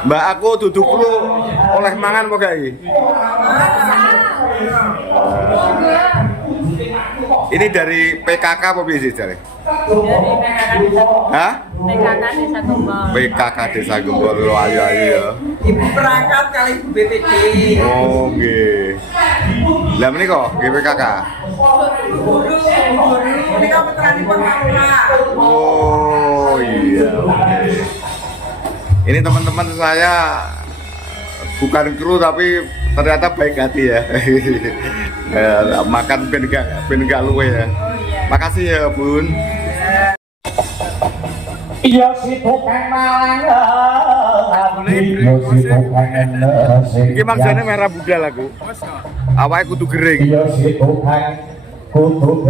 Mbak aku duduk dulu oleh mangan apa gak iki? Ini dari PKK apa sih jare? Dari PKK Hah? Desa Gembol. PKK Desa Gembol lo ayo ya. Ibu berangkat kali Ibu BPD. Oh nggih. Lah menika nggih PKK. Guru menika puteranipun Kawula. Oh iya oke. Ini teman-teman saya bukan kru tapi ternyata baik hati ya. Makan ben gak luwe ya. Makasih ya Bun. Iya si tukang malang Iya si tukang iki maksudnya merah budal aku. Awake kudu gering. iya si tukang kutu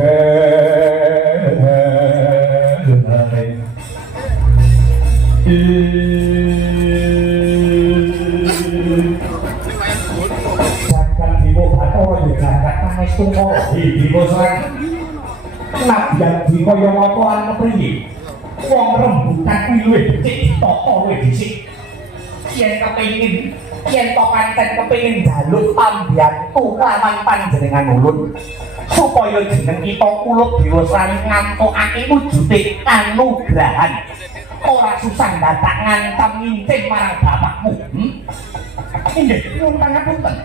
jagat diwo batara ya jagat nangis tunggu diwo serang nabian dikaya apa lan kepriye wong rembukan kuwi luwih becik ditata luwih dhisik yen kepengin yen to pancen kepengin njaluk pambiyantu kelawan panjenengan ulun supaya jeneng kita kulup dewa sami ngantukake wujude kanugrahan ora susah dadak ngantem ngincing marang bapakmu inggih nyuwun pangapunten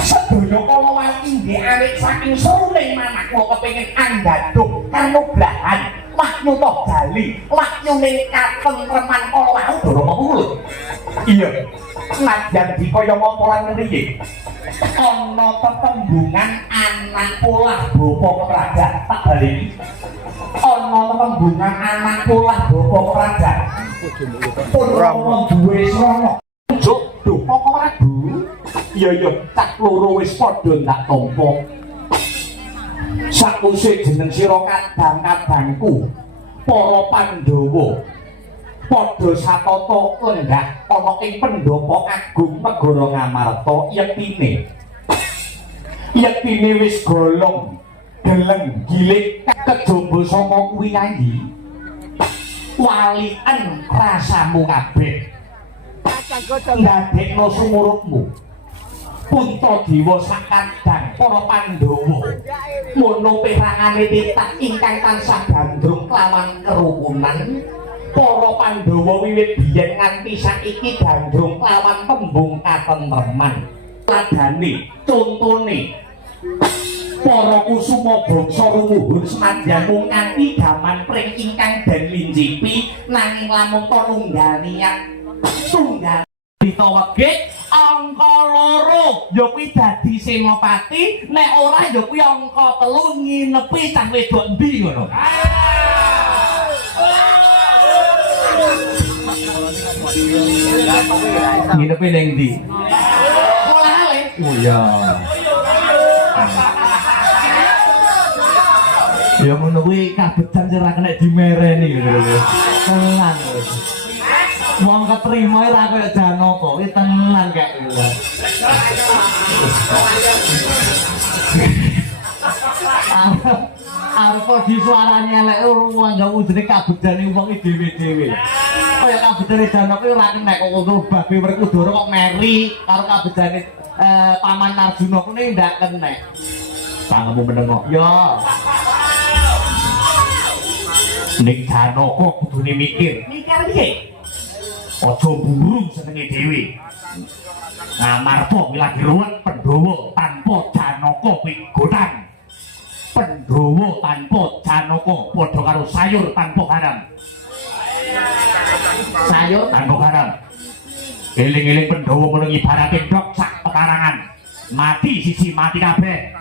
sedaya kala wali nggih awit saking suruning manah kula kepengin anggaduh kanugrahan maknu toh bali maknune katentreman kala wau durung mulut iya nadyan dikaya apa lan ngriye ana tetembungan anak polah bapa kerajaan tak bali ana tetembungan anak polah bapa kerajaan pun duwe srana juk duh apa madu iya iya tak loro wis padha ndak tampa sakuse jeneng sira kadang-kadangku para Pandhawa padha satata lenggah ana ing Pendhapa Agung Negara Ngamarta yektine wis golong geleng gilik kejaba saka kuwi kanthi walian rasamu kabeh ndadekno sumurupmu Punta Dewa sakadang para Pandhawa mono perangane titah ingkang tansah gandrung kelawan kerukunan para Pandhawa wiwit biyen nganti saiki gandrung kelawan tembung katentreman ladane contone para kusuma bangsa rumuhun semadyan mung nganti gaman pring ingkang den lincipi nanging lamun to nunggal niat tunggal ditawege angka loro ya kuwi dadi senopati nek ora ya kuwi angka 3 nginepi cah wedok endi ngono nginepi ning ndi oleh oh ya ya ngono kuwi kabetan ora kena dimereni ngono tenang wong ketrima ora kaya Janaka kuwi tenan kek arep di suarane elek wong gak wujune kabedane wong iki dhewe-dhewe kaya kabedane Janaka ora kena kok babe Werkudara kok meri karo kabedane Paman Arjuna kuwi ndak kena pangemu meneng kok ya ning Janaka kudune mikir piye aja burung senenge dhewe Ngamarta milagi ruwet Pandhawa tanpa Janaka pigotan Pandhawa tanpa Janaka padha karo sayur tanpa garam sayur tanpa garam eling-eling Pandhawa meneng ibarate ndok sak pekarangan mati siji mati kabeh